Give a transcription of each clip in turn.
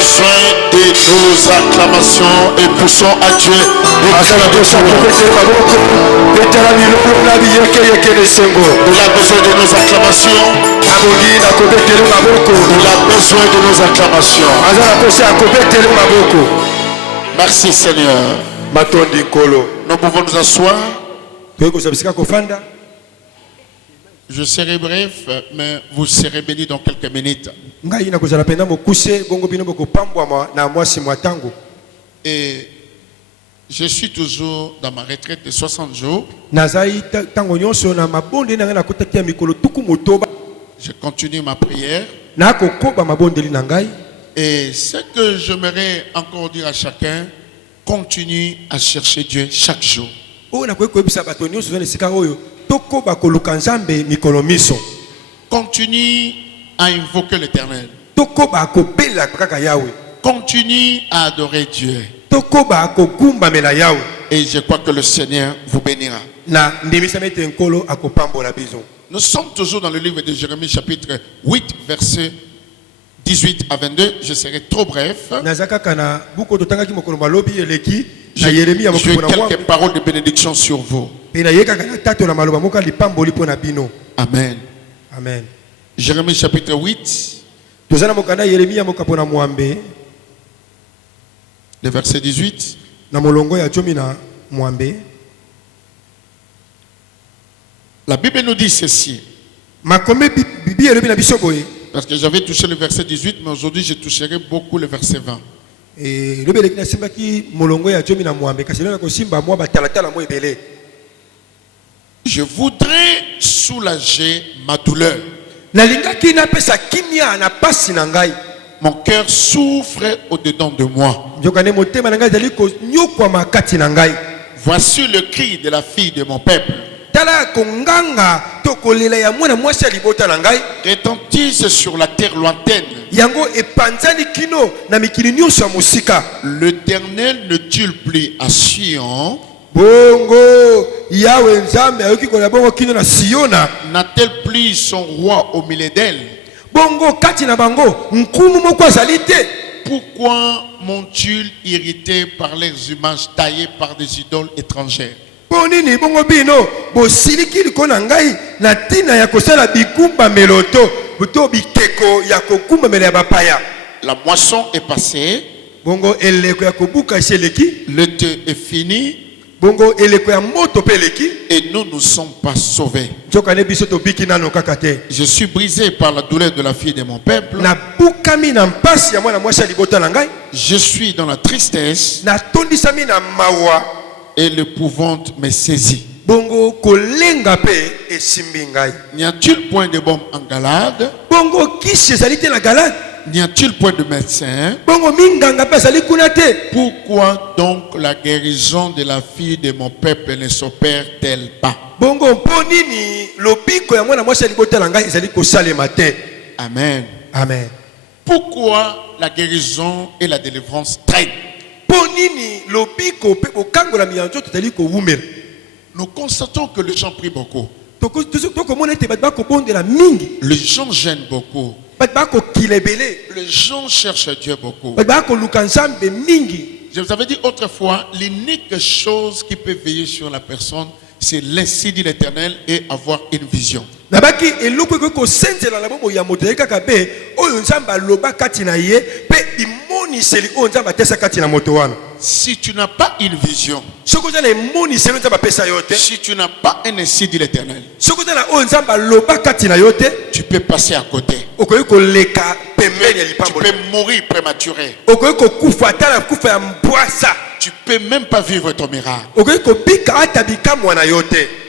besoin de nos acclamations et poussons à Dieu. Il a besoin de nos acclamations. Il a besoin de nos acclamations. Merci Seigneur. Nous pouvons nous asseoir. Je serai bref, mais vous serez bénis dans quelques minutes. Et je suis toujours dans ma retraite de 60 jours. Je continue ma prière. Et ce que j'aimerais encore dire à chacun, continue à chercher Dieu chaque jour. Continue à invoquer l'Éternel. Continue à adorer Dieu. Et je crois que le Seigneur vous bénira. Nous sommes toujours dans le livre de Jérémie chapitre 8 verset 18 à 22. Je serai trop bref. J'ai quelques paroles de bénédiction sur vous. Amen. Amen. Jérémie chapitre 8. Le verset 18. La Bible nous dit ceci. Parce que j'avais touché le verset 18, mais aujourd'hui je toucherai beaucoup le verset 20. Je voudrais soulager ma douleur. Mon cœur souffre au-dedans de moi. Voici le cri de la fille de mon peuple. Retentisse sur la terre lointaine. L'Éternel ne tue plus à Sion. N'a-t-elle plus son roi au milieu d'elle? Pourquoi m'ont-ils irrité par leurs images taillées par des idoles étrangères? La moisson est passée. L'été est fini. Et nous ne sommes pas sauvés. Je suis brisé par la douleur de la fille de mon peuple. Je suis dans la tristesse. Et l'épouvante me saisit. N'y a-t-il point de bombe en Galade? N'y a-t-il point de médecin? Pourquoi donc la guérison de la fille de mon peuple ne s'opère-t-elle pas? Amen. Amen. Pourquoi la guérison et la délivrance traînent? Nous constatons que les gens prient beaucoup. Les gens gênent beaucoup. Les gens cherchent Dieu beaucoup. Je vous avais dit autrefois, l'unique chose qui peut veiller sur la personne, c'est laisser dire l'Éternel et avoir une vision. Si tu n'as pas une vision, si tu n'as pas un ainsi dit l'Éternel, tu peux passer à côté. Tu peux mourir prématuré. Tu peux même pas vivre ton miracle.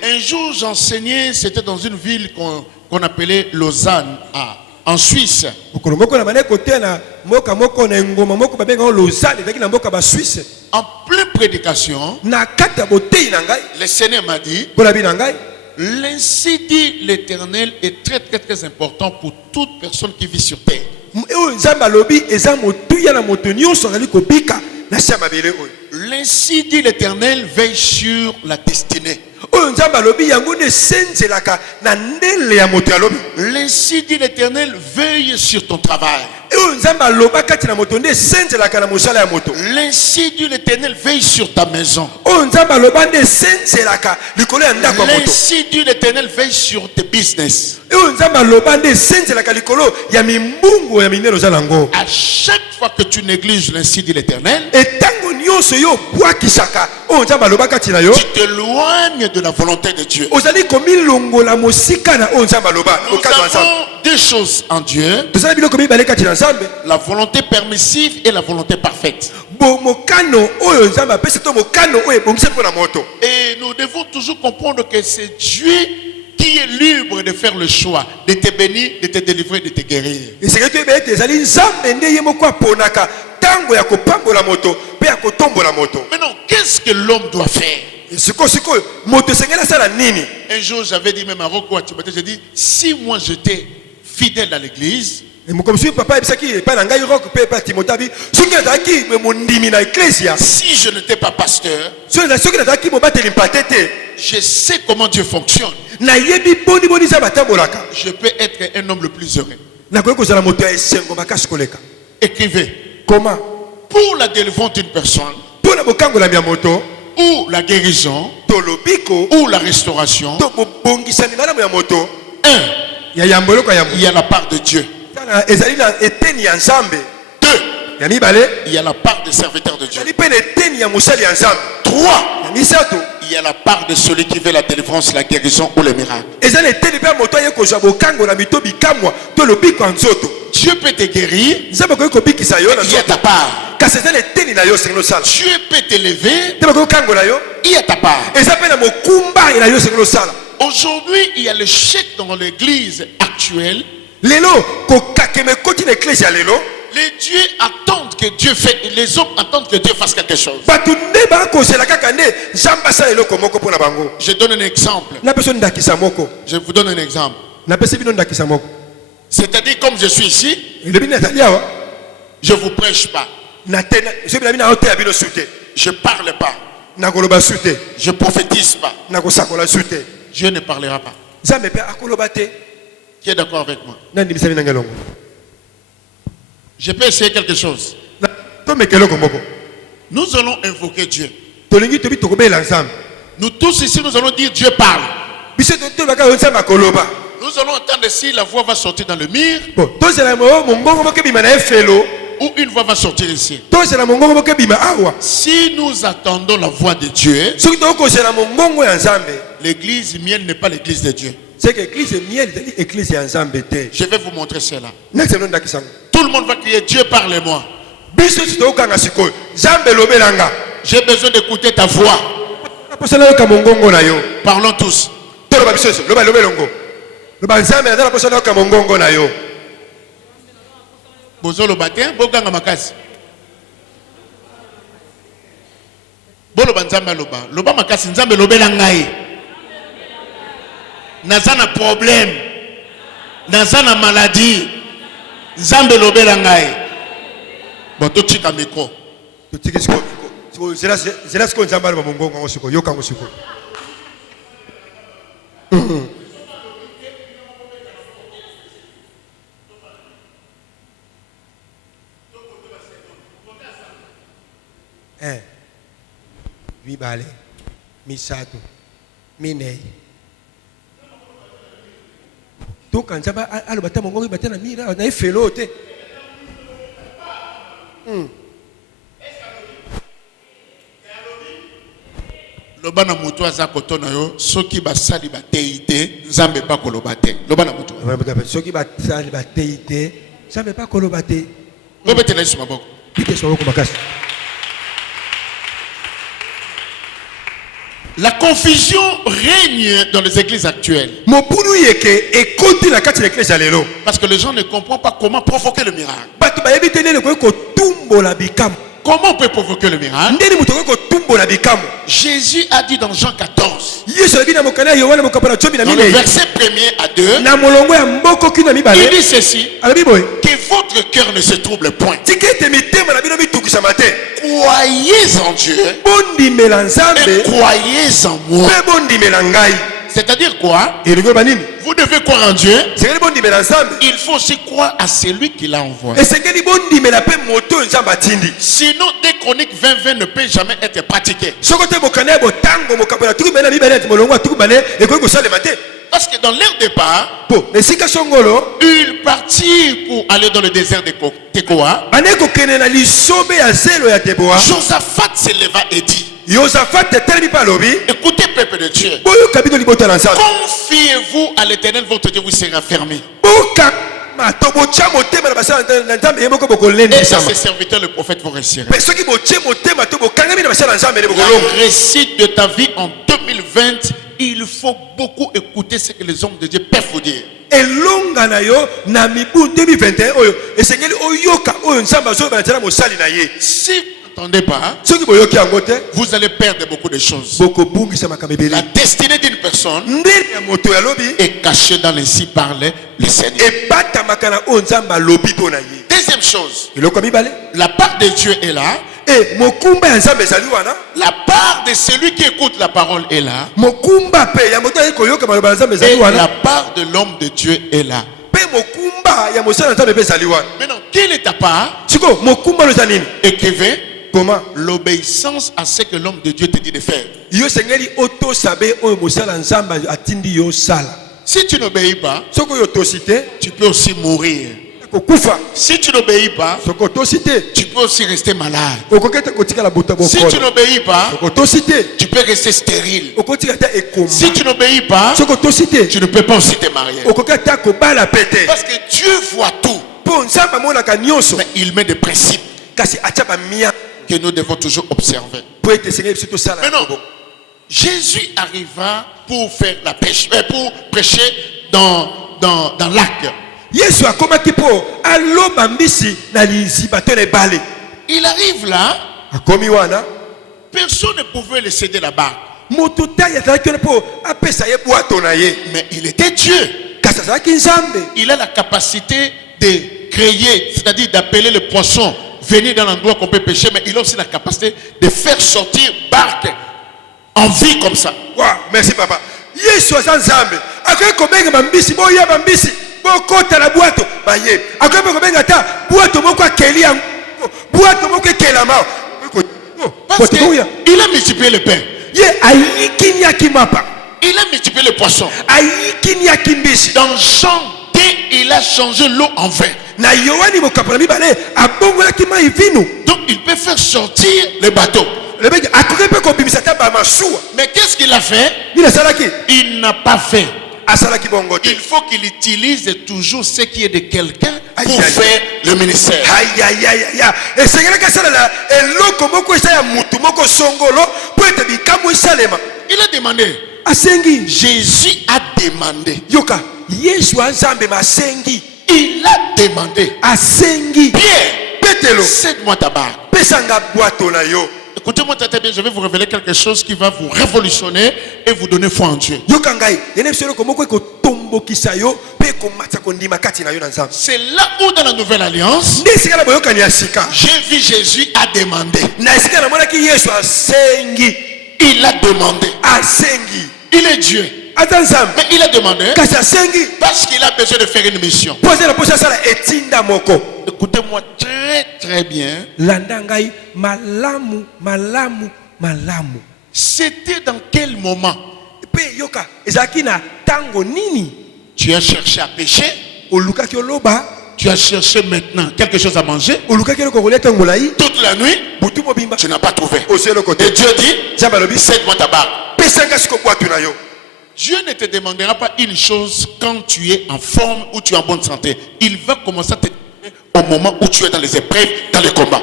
Un jour j'enseignais, c'était dans une ville qu'on appelait Lausanne, en Suisse. En pleine prédication, le Seigneur m'a dit, l'ainsi dit l'Éternel est très très très important pour toute personne qui vit sur terre. L'ainsi dit l'Éternel veille sur la destinée. L'ainsi dit l'Éternel, veille sur ton travail. L'ainsi dit l'Éternel, veille sur ta maison. L'ainsi dit l'Éternel, veille sur tes business. À chaque fois que tu négliges l'ainsi dit l'Éternel, tu t'éloignes de la volonté de Dieu. Nous avons deux choses en Dieu: la volonté permissive et la volonté parfaite. Et nous devons toujours comprendre que c'est Dieu qui est libre de faire le choix de te bénir, de te délivrer, de te guérir. Maintenant, qu'est-ce que l'homme doit faire? Un jour, j'avais dit même à Rocco, à Timothée, j'ai dit, si moi j'étais fidèle à l'église, si je n'étais pas pasteur, je sais comment Dieu fonctionne. Je peux être un homme le plus heureux. Écrivez. Comment? Pour la délivrance d'une personne, ou la guérison, ou la restauration, il y a la part de Dieu. 2, il y a la part des serviteurs de Dieu. 3, il y a la part de celui qui veut la délivrance, la guérison ou le miracle. Dieu peut te guérir, il y a ta part. Dieu peut t'élever, il y a ta part. Aujourd'hui, il y a le chèque dans l'église actuelle. Les dieux attendent que Dieu fasse, les hommes attendent que Dieu fasse quelque chose. Je donne un exemple. Je vous donne un exemple. C'est-à-dire, comme je suis ici, je ne vous prêche pas. Je ne parle pas. Je ne prophétise pas. Dieu ne parlera pas. Qui est d'accord avec moi? Je peux essayer quelque chose. Nous allons invoquer Dieu. Nous tous ici, nous allons dire Dieu parle. Nous allons entendre si la voix va sortir dans le mur, ou une voix va sortir ici. Si nous attendons la voix de Dieu, l'église miel n'est pas l'église de Dieu. Je vais vous montrer cela. Tout le monde va crier Dieu parle-moi. J'ai besoin d'écouter ta voix. Parlons tous. Bozolo batin, boganga makasi. Bolo banzamba loba. Loba makasi nzambe lobela ngai. Nazana problème. Nazana maladie. Nzambe lobela ngai. Bon to chika micro. To chika micro. Zela sko nzamba ba mongongo ngosiko yoka ngosiko. Mibale, misatu, minei. To kanzaba alobata mongongo batana mira na efelote. Loba na mutu aza kotona yo soki basali bateite nzambe pa koloba te. Loba na mutu. Soki basali bateite nzambe pa koloba te. Loba te na suma boko. Pite so ko makasi. La confusion règne dans les églises actuelles. Parce que les gens ne comprennent pas comment provoquer le miracle. Comment on peut provoquer le miracle? Jésus a dit dans Jean 14, dans le verset 1er à 2, il dit ceci: que votre cœur ne se trouble point. Croyez croyez en Dieu et croyez en moi. C'est-à-dire quoi? Vous devez croire en Dieu. Il faut aussi croire à celui qui l'a envoyé. Sinon, des chroniques 20-20 ne peut jamais être pratiquées. Parce que dans leur départ, ils partirent pour aller dans le désert de Tekoa. Josaphat se leva et dit: écoutez, peuple de Dieu, confiez-vous à l'Éternel, votre Dieu vous sera fermé. Et ça, ses serviteurs, le prophète, vous réussirez. La réussite de ta vie en 2020, il faut beaucoup écouter ce que les hommes de Dieu peuvent vous dire. Si vous n'entendez pas, vous allez perdre beaucoup de choses. La destinée d'une personne est cachée dans les six par le Seigneur. Deuxième chose, la part de Dieu est là. La part de celui qui écoute la parole est là. Et la part de l'homme de Dieu est là. Maintenant, quelle est ta part? Écrivez. Comment? L'obéissance à ce que l'homme de Dieu te dit de faire. Si tu n'obéis pas, tu peux aussi mourir. Si tu n'obéis pas, tu peux aussi rester malade. Si tu n'obéis pas, tu peux rester stérile. Si tu n'obéis pas, tu ne peux pas aussi te marier. Parce que Dieu voit tout. Mais il met des principes que nous devons toujours observer. Maintenant, Jésus arriva pour faire la pêche, pour prêcher dans l'arc. Il arrive là, personne ne pouvait le céder la barque. Mais il était Dieu. Il a la capacité de créer, c'est-à-dire d'appeler le poisson, venir dans l'endroit qu'on peut pêcher, mais il a aussi la capacité de faire sortir barque en vie comme ça. Wow, merci papa. Yesu azanzambe. Akoye kobenga bambisi, boya bambisi. Bokota la boîte. Baye. Akoye kobenga ta boîte moko akeli yango. Boîte moko ekela mao. Parce qu'il a multiplié le pain. Ye ayikini akimapa. Il a multiplié le poisson. Ayikini akimbisi. Dans Jean 2, il a changé l'eau en vin. Na Yohani mokapana bale abongola ki mai vino. Donc il peut faire sortir le bateau. Mais qu'est-ce qu'il a fait? Il n'a pas fait. Il faut qu'il utilise toujours ce qui est de quelqu'un pour faire le ministère. Il a demandé. Jésus a demandé. Il a demandé. Pierre, cède-moi ta barque. Écoutez-moi très bien, je vais vous révéler quelque chose qui va vous révolutionner et vous donner foi en Dieu. C'est là où dans la nouvelle alliance, j'ai vu Jésus a demandé. Il a demandé. Il est Dieu. Mais il a demandé parce qu'il a besoin de faire une mission. Écoutez-moi très très bien. C'était dans quel moment? Tu as cherché à pécher. Tu as cherché maintenant quelque chose à manger. Toute la nuit, tu n'as pas trouvé. Et Dieu dit, cède-moi ta barque. Dieu ne te demandera pas une chose quand tu es en forme ou tu es en bonne santé. Il va commencer à te demander au moment où tu es dans les épreuves, dans les combats.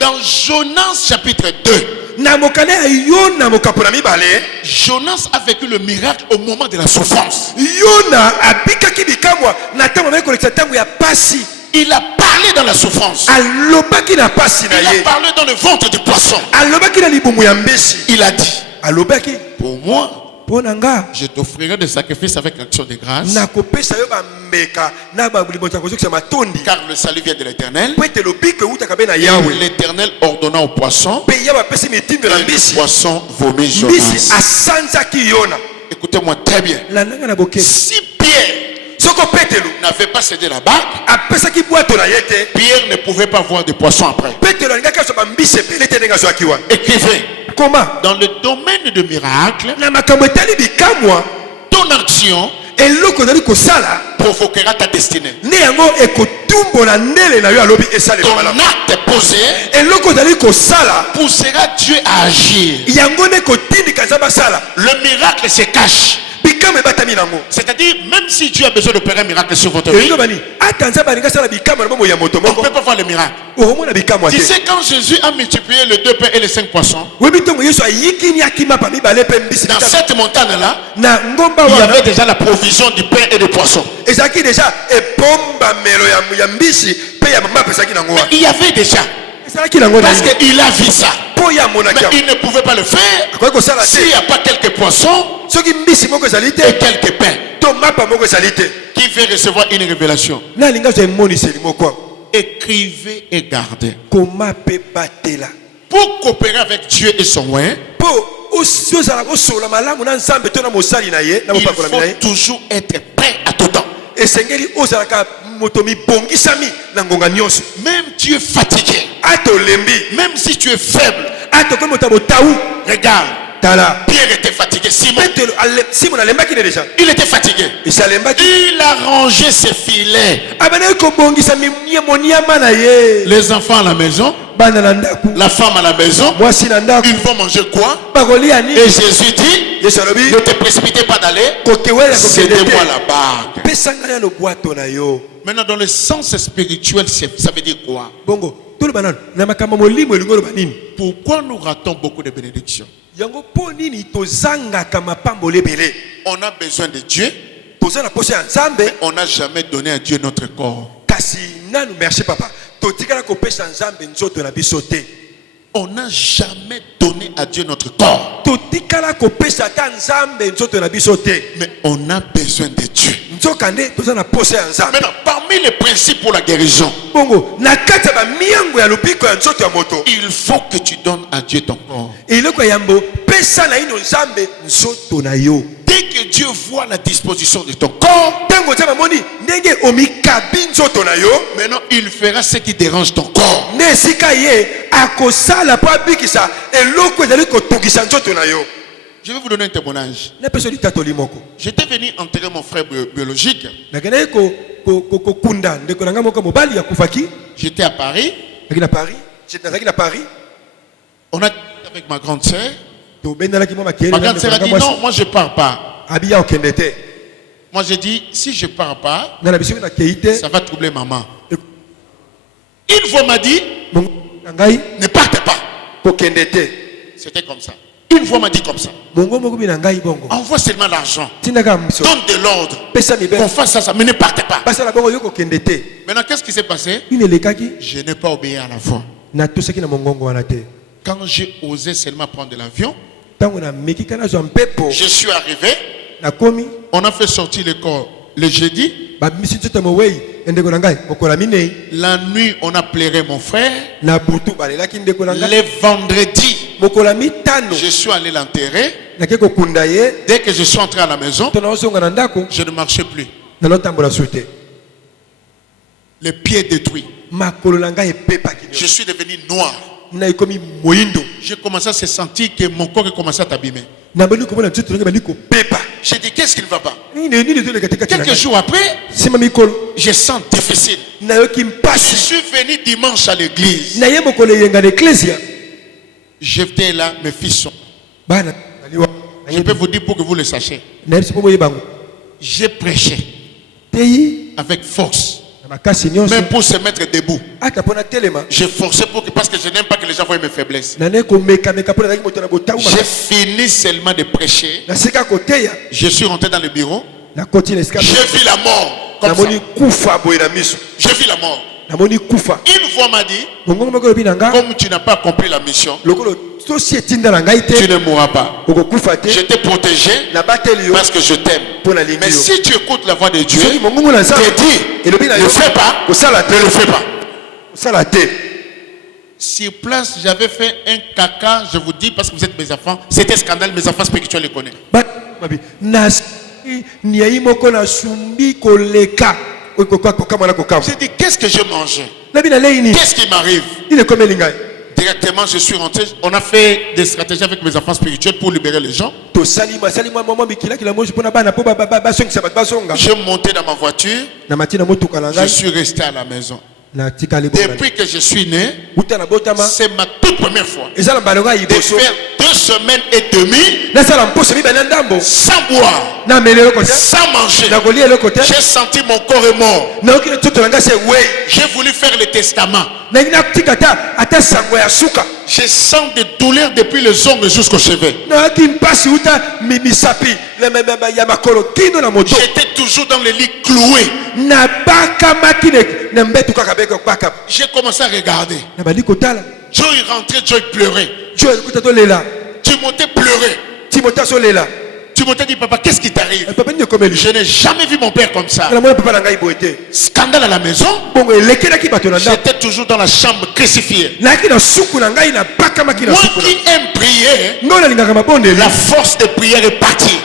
Dans Jonas chapitre 2, Jonas a vécu le miracle au moment de la souffrance. Il a parlé dans la souffrance. Il a parlé dans le ventre du poisson. Il a dit, pour moi, je t'offrirai des sacrifices avec action de grâce. Car le salut vient de l'Éternel. L'Éternel ordonna au poisson. Et le poisson vomit Jonas. Écoutez-moi très bien. Si Pierre n'avait pas cédé la barque, Pierre ne pouvait pas voir de poissons après. Écrivez. Dans le domaine de miracle, ton action provoquera ta destinée. Ton acte posé poussera Dieu à agir. Le miracle se cache. C'est-à-dire, même si Dieu a besoin d'opérer un miracle sur votre vie, on ne peut pas voir le miracle. Tu sais, quand Jésus a multiplié les 2 pains et les 5 poissons, dans cette montagne-là, il y avait déjà la provision du pain et du poisson. Mais il y avait déjà. Parce qu'il a vu ça. Mais il ne pouvait pas le faire s'il n'y a pas quelques poissons et quelques pains. Qui veut recevoir une révélation? Écrivez et gardez. Pour coopérer avec Dieu et son oint, il faut toujours être prêt à tout temps. Même tu es fatigué, même si tu es faible, regarde, Pierre était fatigué, Simon, il était fatigué, il a rangé ses filets. Les enfants à la maison, la femme à la maison, ils vont manger quoi? Et Jésus dit, ne te précipitez pas d'aller, cédez-moi la barque. Maintenant, dans le sens spirituel, ça veut dire quoi? Pourquoi nous ratons beaucoup de bénédictions? On a besoin de Dieu, mais on n'a jamais donné à Dieu notre corps. On n'a jamais donné à Dieu notre corps. Mais on a besoin de Dieu. Maintenant, parmi les principes pour la guérison, il faut que tu donnes à Dieu ton corps. Dès que Dieu voit la disposition de ton corps, maintenant il fera ce qui dérange ton corps. Je vais vous donner un témoignage. J'étais venu enterrer mon frère biologique. J'étais à Paris. On a avec ma grande sœur. Ma grande sœur a dit non, moi je pars pas. Moi j'ai dit si je pars pas, ça va troubler maman. Une fois m'a dit ne partez pas. C'était comme ça. Une fois m'a dit comme ça. Envoie seulement l'argent. Donne de l'ordre. Qu'on fasse ça, mais ne partez pas. Maintenant, qu'est-ce qui s'est passé? Je n'ai pas obéi à la foi. Quand j'ai osé seulement prendre l'avion, je suis arrivé. On a fait sortir le corps le jeudi. La nuit, on a pleuré mon frère. Le vendredi, je suis allé l'enterrer. Dès que je suis entré à la maison, je ne marchais plus. Les pieds détruits. Je suis devenu noir. J'ai commencé à se sentir que mon corps est commencé à t'abîmer. J'ai dit qu'est-ce qui ne va pas? Quelques jours après, je sens difficile. Je suis venu dimanche à l'église. J'étais là, mes fils sont. Je peux vous dire pour que vous le sachiez. J'ai prêché avec force. Même pour se mettre debout. J'ai forcé parce que je n'aime pas que les gens voient mes faiblesses. J'ai fini seulement de prêcher. Je suis rentré dans le bureau. J'ai vu la mort. J'ai vu la mort. Une fois m'a dit, comme tu n'as pas accompli la mission, tu ne mourras pas. Je t'ai protégé parce que je t'aime. Mais si tu écoutes la voix de Dieu, tu dis, ne le fais pas, ne le fais pas. Sur place, j'avais fait un caca, je vous dis, parce que vous êtes mes enfants, c'était scandale, mes enfants spirituels les connaissent. J'ai dit, qu'est-ce que je mangeais? Qu'est-ce qui m'arrive? Directement, je suis rentré. On a fait des stratégies avec mes enfants spirituels pour libérer les gens. Je montais dans ma voiture. Je suis resté à la maison. Depuis que je suis né, c'est ma toute première fois de faire 2 semaines et demie sans boire, sans manger. J'ai senti mon corps est mort. J'ai voulu faire le testament. Je sens des douleurs depuis les ongles jusqu'au chevet. J'étais toujours dans le lit cloué. J'ai commencé à regarder. Joe rentrait, Joe pleurait. Timothée pleurait. Timothée dit, papa, qu'est-ce qui t'arrive? Je n'ai jamais vu mon père comme ça. Scandale à la maison. J'étais toujours dans la chambre crucifiée. Moi qui aime prier, la force de prière est partie.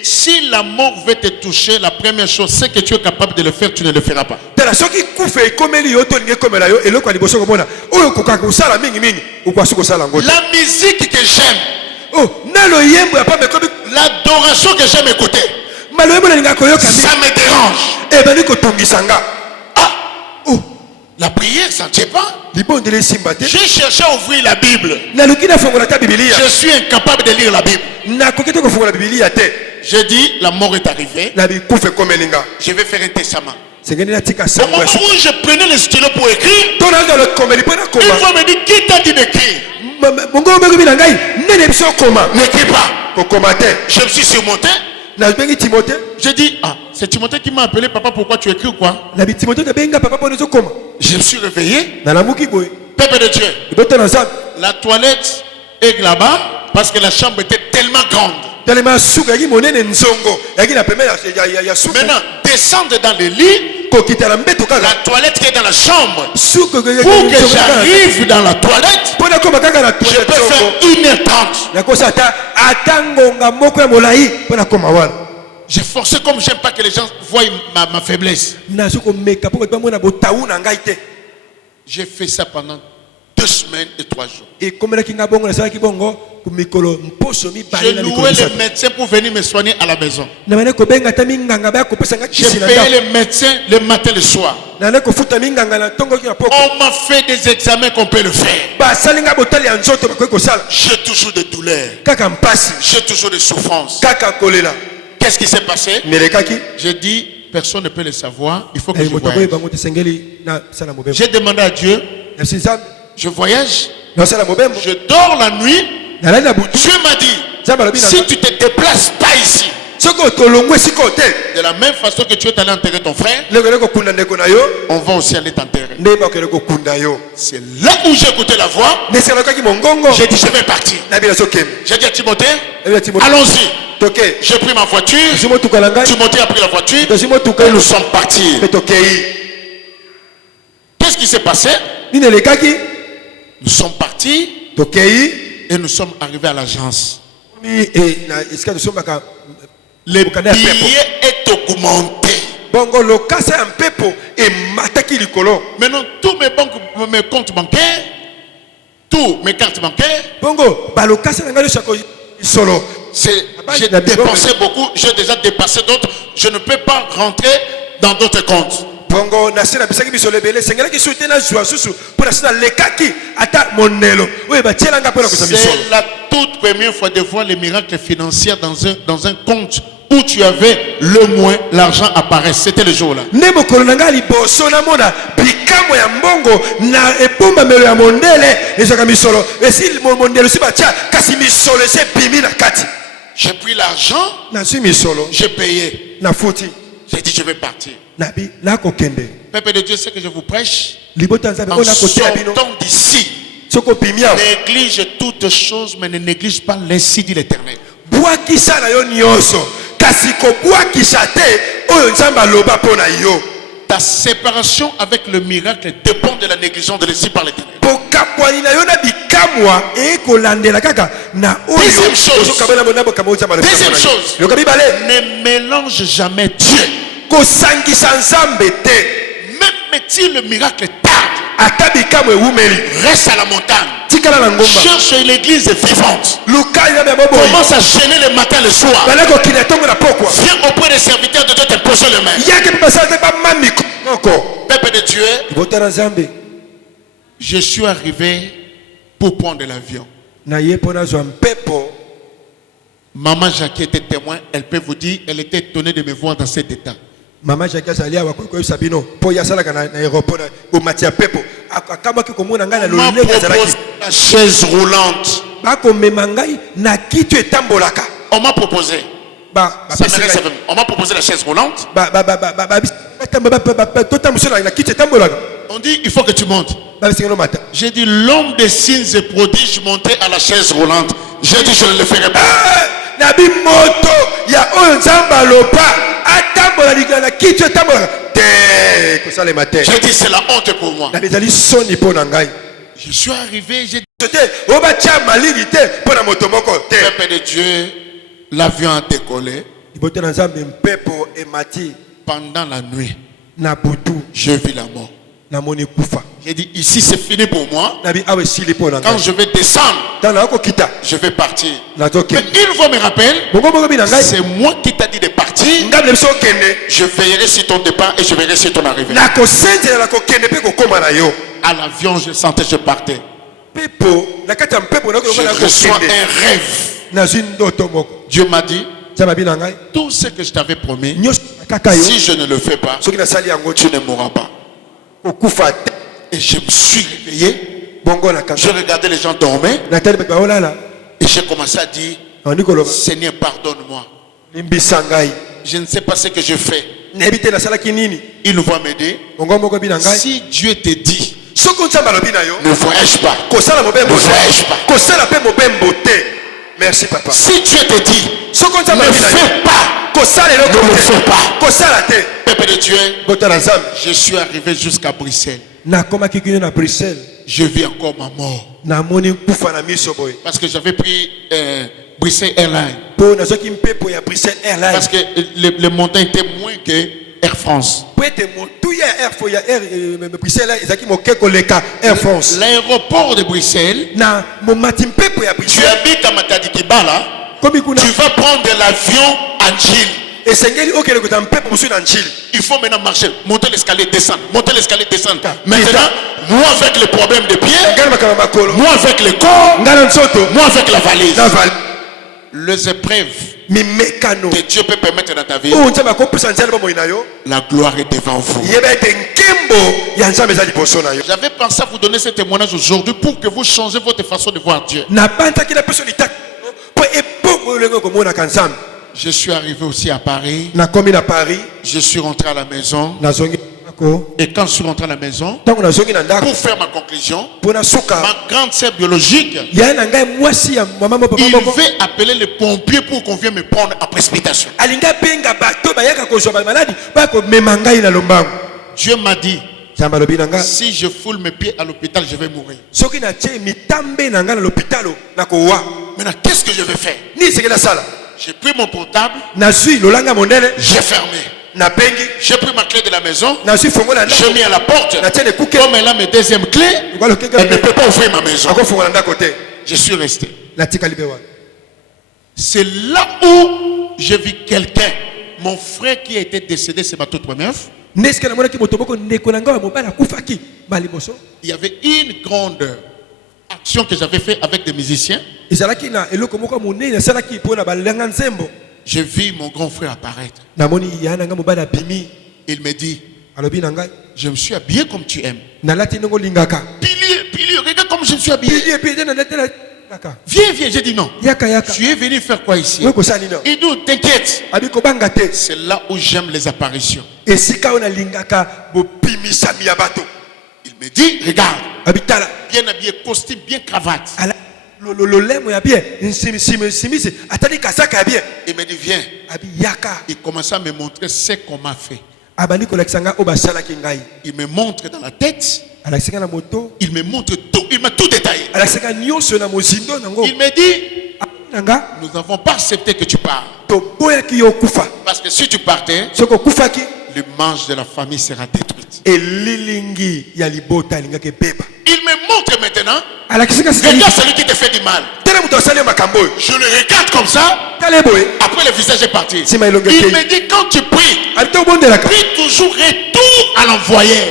Si la mort veut te toucher, la première chose, c'est que tu es capable de le faire, tu ne le feras pas. La musique que j'aime, l'adoration que j'aime écouter, ça me dérange. La prière, ça ne tient pas. J'ai cherché à ouvrir la Bible. Je suis incapable de lire la Bible. J'ai dit, la mort est arrivée. Je vais faire un testament. Au moment où je prenais le stylo pour écrire, une fois me dit, qui t'a dit d'écrire? N'écris pas. Je me suis surmonté. J'ai dit, ah, c'est Timothée qui m'a appelé, papa, pourquoi tu écris ou quoi? Je me suis réveillé. Peuple de Dieu, la toilette est là-bas parce que la chambre était tellement grande. Maintenant, descendre dans le lit, la toilette qui est dans la chambre. Pour que j'arrive dans la toilette, je peux faire 1h30. J'ai forcé comme j'aime pas que les gens voient ma faiblesse. J'ai fait ça pendant 2 semaines et 3 jours. Je louais les médecins pour venir me soigner à la maison. J'ai payé les médecins le matin et le soir. On m'a fait des examens qu'on peut le faire. J'ai toujours des douleurs. J'ai toujours des souffrances. Qu'est-ce qui s'est passé? J'ai dit, personne ne peut le savoir. Il faut que je voyage. J'ai demandé à Dieu, je voyage, je dors la nuit. Dieu m'a dit, si tu ne te déplaces pas ici, de la même façon que tu es allé enterrer ton frère, on va aussi aller t'enterrer. C'est là où j'ai écouté la voix. J'ai dit, je vais partir. J'ai dit à Timothée, allons-y. J'ai pris ma voiture. Timothée a pris la voiture. Et nous sommes partis. Qu'est-ce qui s'est passé? Nous sommes partis. Et nous sommes arrivés à l'agence. Les billets est augmenté. Maintenant, tous mes comptes bancaires, tous mes cartes bancaires, j'ai dépensé beaucoup, j'ai déjà dépassé d'autres. Je ne peux pas rentrer dans d'autres comptes. C'est la toute première fois de voir les miracles financiers dans un compte où tu avais le moins, l'argent apparaît. C'était le jour là. J'ai pris l'argent, j'ai payé. J'ai J'ai dit, je vais partir. Peuple de Dieu, c'est que je vous prêche. En sortant d'ici, néglige toutes choses, mais ne néglige pas l'ainsi dit l'Éternel. Ta séparation avec le miracle dépend de la négligence de l'ainsi par l'Éternel. Deuxième chose, ne mélange jamais Dieu. Même si le miracle tarde, reste à la montagne. Cherche l'église vivante. Commence à gêner le matin, le soir. Viens auprès des serviteurs de Dieu t'imposer le main. Peuple de Dieu, je suis arrivé pour prendre l'avion. Maman Jackie était témoin, elle peut vous dire, elle était étonnée de me voir dans cet état. Maman Jackie Zalia wa ko Sabino po ya sala kana na aéroport au Matia Pepo akama ki komona ngana lo lenga zalaki la chaise roulante ba ko memangai na kitu etambolaka on m'a proposé on m'a proposé la chaise roulante on dit il faut que tu montes. J'ai dit l'homme des signes et prodiges montait à la chaise roulante. J'ai dit je ne le ferai pas. Nabi moto ya onzamba lopa atambola ligana kitu etambola te ko sala matin. J'ai dit c'est la honte pour moi. Nabi soni po na ngai. Je suis arrivé, j'ai dit oba cha malili te po na moto moko te. Peuple de Dieu, l'avion a décollé. Ibote na nzambe mpepo e mati pendant la nuit. Na butu je vis la mort. J'ai dit ici c'est fini pour moi. Quand je vais descendre, je vais partir. Mais une fois me rappelle, c'est moi qui t'a dit de partir. Je veillerai sur ton départ et je verrai sur ton arrivée. À l'avion, je sentais que je partais. Je reçois un rêve. Dieu m'a dit, tout ce que je t'avais promis, si je ne le fais pas, tu ne mourras pas. Et je me suis réveillé. Je regardais les gens dormir. Et j'ai commencé à dire, Seigneur, pardonne-moi. Je ne sais pas ce que je fais. Il nous va m'aider. Si Dieu te dit, ne voyage pas. Ne voyage pas. Merci papa. Si Dieu te dit, ne fais pas. Ne le fais pas. Peuple de Dieu, je suis arrivé jusqu'à Bruxelles. Je vis encore ma mort. Parce que j'avais pris Bruxelles Airlines. Parce que le montant était moins que Air France. L'aéroport de Bruxelles, tu habites à Matadi-Kibala, tu vas prendre l'avion à Gilles. Il faut maintenant marcher, monter l'escalier, descendre, monter l'escalier, descendre. Maintenant, moi avec le problème de pied, moi avec le corps, moi avec la valise. Les épreuves que Dieu peut permettre dans ta vie, la gloire est devant vous. J'avais pensé à vous donner ce témoignage aujourd'hui pour que vous changez votre façon de voir Dieu. Je suis arrivé aussi à Paris. Je suis rentré à la maison. Et quand je suis rentré à la maison, pour faire ma conclusion, ma grande sœur biologique, il veut appeler les pompiers pour qu'on vienne me prendre en précipitation. Dieu m'a dit, si je foule mes pieds à l'hôpital, je vais mourir. Maintenant, qu'est-ce que je vais faire? J'ai pris mon portable, j'ai fermé. J'ai pris ma clé de la maison, j'ai mis à la porte. Comme elle a mes deuxièmes clés, elle ne peut pas ouvrir ma maison. Je suis resté. C'est là où j'ai vu quelqu'un, mon frère qui a été décédé, c'est ma toute première. Il y avait une grande action que j'avais fait avec des musiciens. J'ai vu mon grand frère apparaître. Il me dit, je me suis habillé comme tu aimes. Pilier, regarde comme je me suis habillé. Viens, viens. J'ai dit non. Tu es venu faire quoi ici? Il dit, t'inquiète. C'est là où j'aime les apparitions. Il me dit, regarde. Bien habillé, costume, bien cravate. Il me dit, viens. Il commence à me montrer ce qu'on m'a fait. Il me montre dans la tête. Il me montre tout. Il m'a tout détaillé. Il me dit, nous n'avons pas accepté que tu partes. Parce que si tu partais, le manche de la famille sera détruite. Il me montre maintenant. Regarde celui qui te fait du mal. Je le regarde comme ça. Après le visage est parti. Il me dit, quand tu pries, prie toujours retour à l'envoyeur.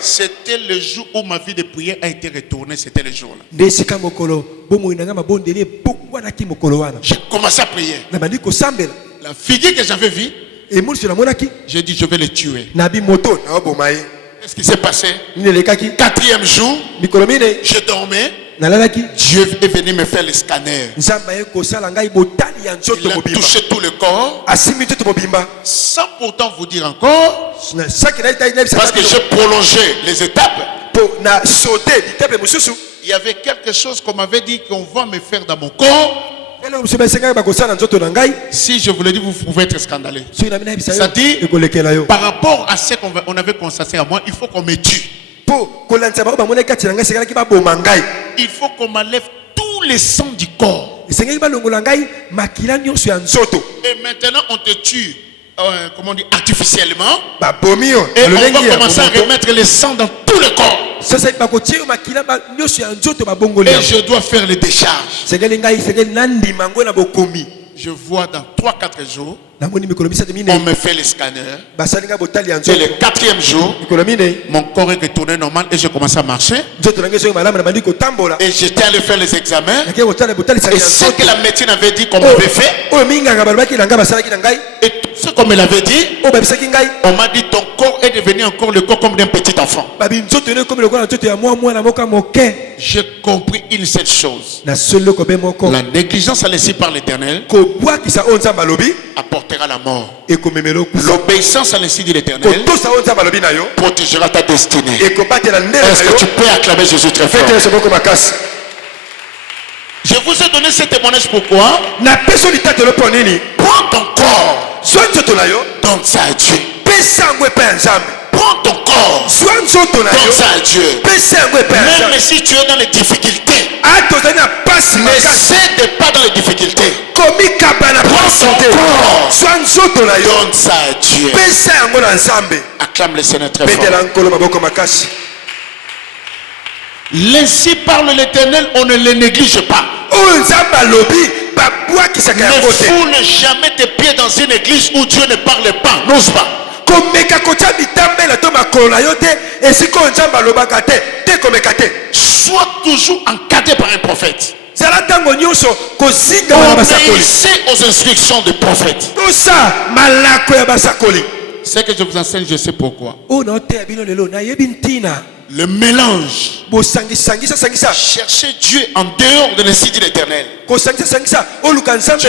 C'était le jour où ma vie de prière a été retournée. C'était le jour-là. J'ai commencé à prier. La figure que j'avais vue, j'ai dit, je vais le tuer. Qu'est-ce qui s'est passé? 4e jour, je dormais. Dieu est venu me faire le scanner. Il a touché tout le corps. Sans pourtant vous dire encore, parce que j'ai prolongé les étapes. Il y avait quelque chose qu'on m'avait dit qu'on va me faire dans mon corps. Si je vous le dis, vous pouvez être scandaleux. Ça dit, par rapport à ce qu'on avait constaté à moi, il faut qu'on me tue. Il faut qu'on m'enlève tous les sangs du corps. Et maintenant on te tue, comment on dit, artificiellement. Et on va commencer à remettre les sangs dans tout le corps. Et je dois faire les décharges. Je vois dans 3-4 jours, on me fait les scanners. Et le 4e jour, mon corps est retourné normal et je commence à marcher. Et j'étais allé faire les examens. Et ce que la médecine avait dit qu'on m'avait fait, et tout ce qu'on me l'avait dit, on m'a dit, ton corps est devenu encore le corps comme d'un petit enfant. J'ai compris une seule chose. La négligence laissée par l'Éternel apportera la mort. L'obéissance à l'instinct de l'Éternel protégera ta destinée. Est-ce que tu peux acclamer Jésus très fort? Je vous ai donné ce témoignage pourquoi? Prends ton corps, donne ça à Dieu. Prends ton corps, donne ça à Dieu. Même si tu es dans les difficultés, n'essaie de pas dans les difficultés. Prends ton corps, donne ça à Dieu. Acclame le Seigneur très fort. L'ainsi parle l'Éternel, on ne le néglige pas. Ne foule jamais tes pieds dans une église où Dieu ne parle pas. N'ose pas. Sois toujours encadré par un prophète. Obéissez aux instructions du prophète. Ce que je vous enseigne, je sais pourquoi. Le mélange. Cherchez Dieu en dehors de l'insigne de l'Éternel. Tu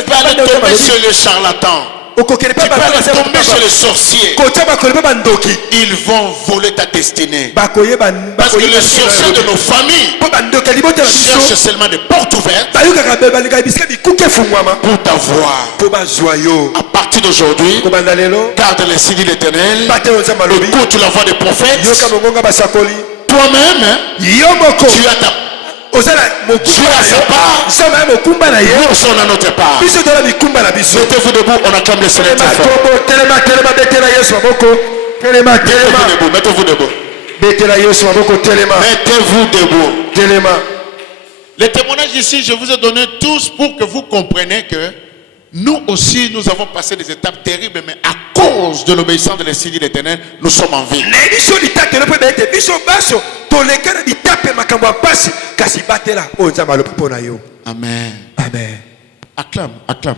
peux aller tomber sur le charlatan. Tu peux aller tomber sur les sorciers. Ils vont voler ta destinée. Parce que les sorciers de nos familles cherchent seulement des portes ouvertes pour t'avoir. À partir d'aujourd'hui, garde l'insigne de l'Éternel. Écoute la voix des prophètes. Toi-même, tu as ta Dieu a sa part, nous sommes à notre part. Mettez-vous debout, on acclame le Seigneur très fort. Mettez-vous debout. Mettez-vous debout. Les témoignages ici, je vous ai donné tous pour que vous compreniez que nous aussi, nous avons passé des étapes terribles, mais à cause de l'obéissance de l'insigne de l'Éternel, nous sommes en vie. Amen. Amen. Acclame, acclame.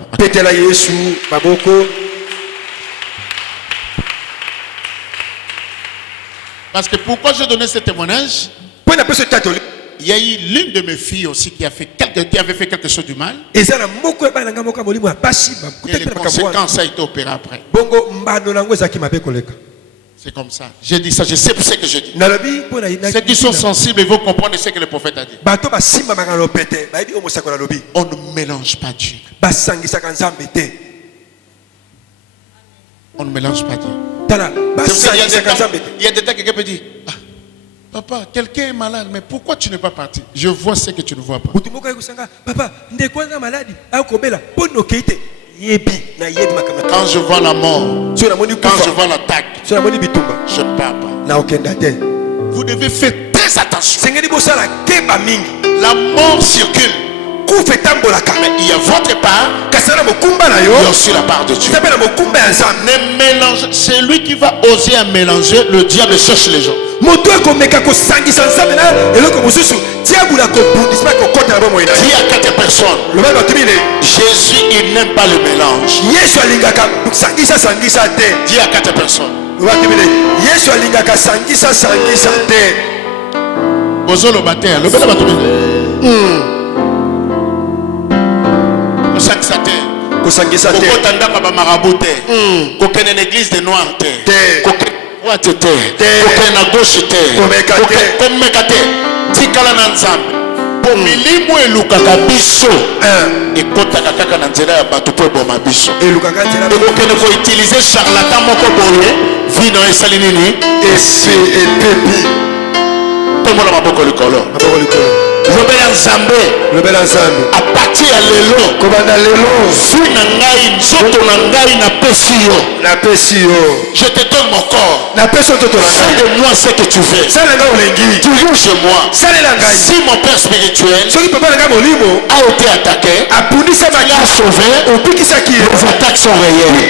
Parce que pourquoi j'ai donné ce témoignage? Il y a eu l'une de mes filles aussi qui avait fait quelque chose du mal. Et les conséquences, ça a été opéré après. C'est comme ça. J'ai dit ça, je sais ce que je dis. Ceux qui sont sensibles, ils vont comprendre ce que le prophète a dit. On ne mélange pas Dieu. On ne mélange pas Dieu. Il y a des temps que quelqu'un peut dire, ah, papa, quelqu'un est malade, mais pourquoi tu n'es pas parti? Je vois ce que tu ne vois pas. Quand je vois la mort, quand je vois l'attaque, je ne pars pas. Vous devez faire très attention. La mort circule. Mais il y a votre part, il y a aussi la part de Dieu. Ne mélange, c'est lui qui va oser à mélanger. Le diable cherche les gens. Dis à 4 personnes, Jésus, il n'aime pas le mélange. Dis à 4 personnes. Bozolo bataire, le bel bateau. Kokotanda ba marabouté. Kokene l'église des noirs té. Kokene té. Kokene à gauche té. Comme mekate. Tikala na nzambe. Po milimu elukaka biso. Ekotaka kaka na nzela ya bato po boma biso. Kokene ko utiliser charlatan moko boye. Vino esali nini? Epepi. Tomola maboko likolo. Le bel ensemble. À partir de l'élo. Vu na ngai, nzoto na ngai na pesio. Je te donne mon corps. Fais de moi ce que tu veux. Dirige-moi. Si mon père spirituel a été attaqué, il a sauvé, les attaques sont réelles.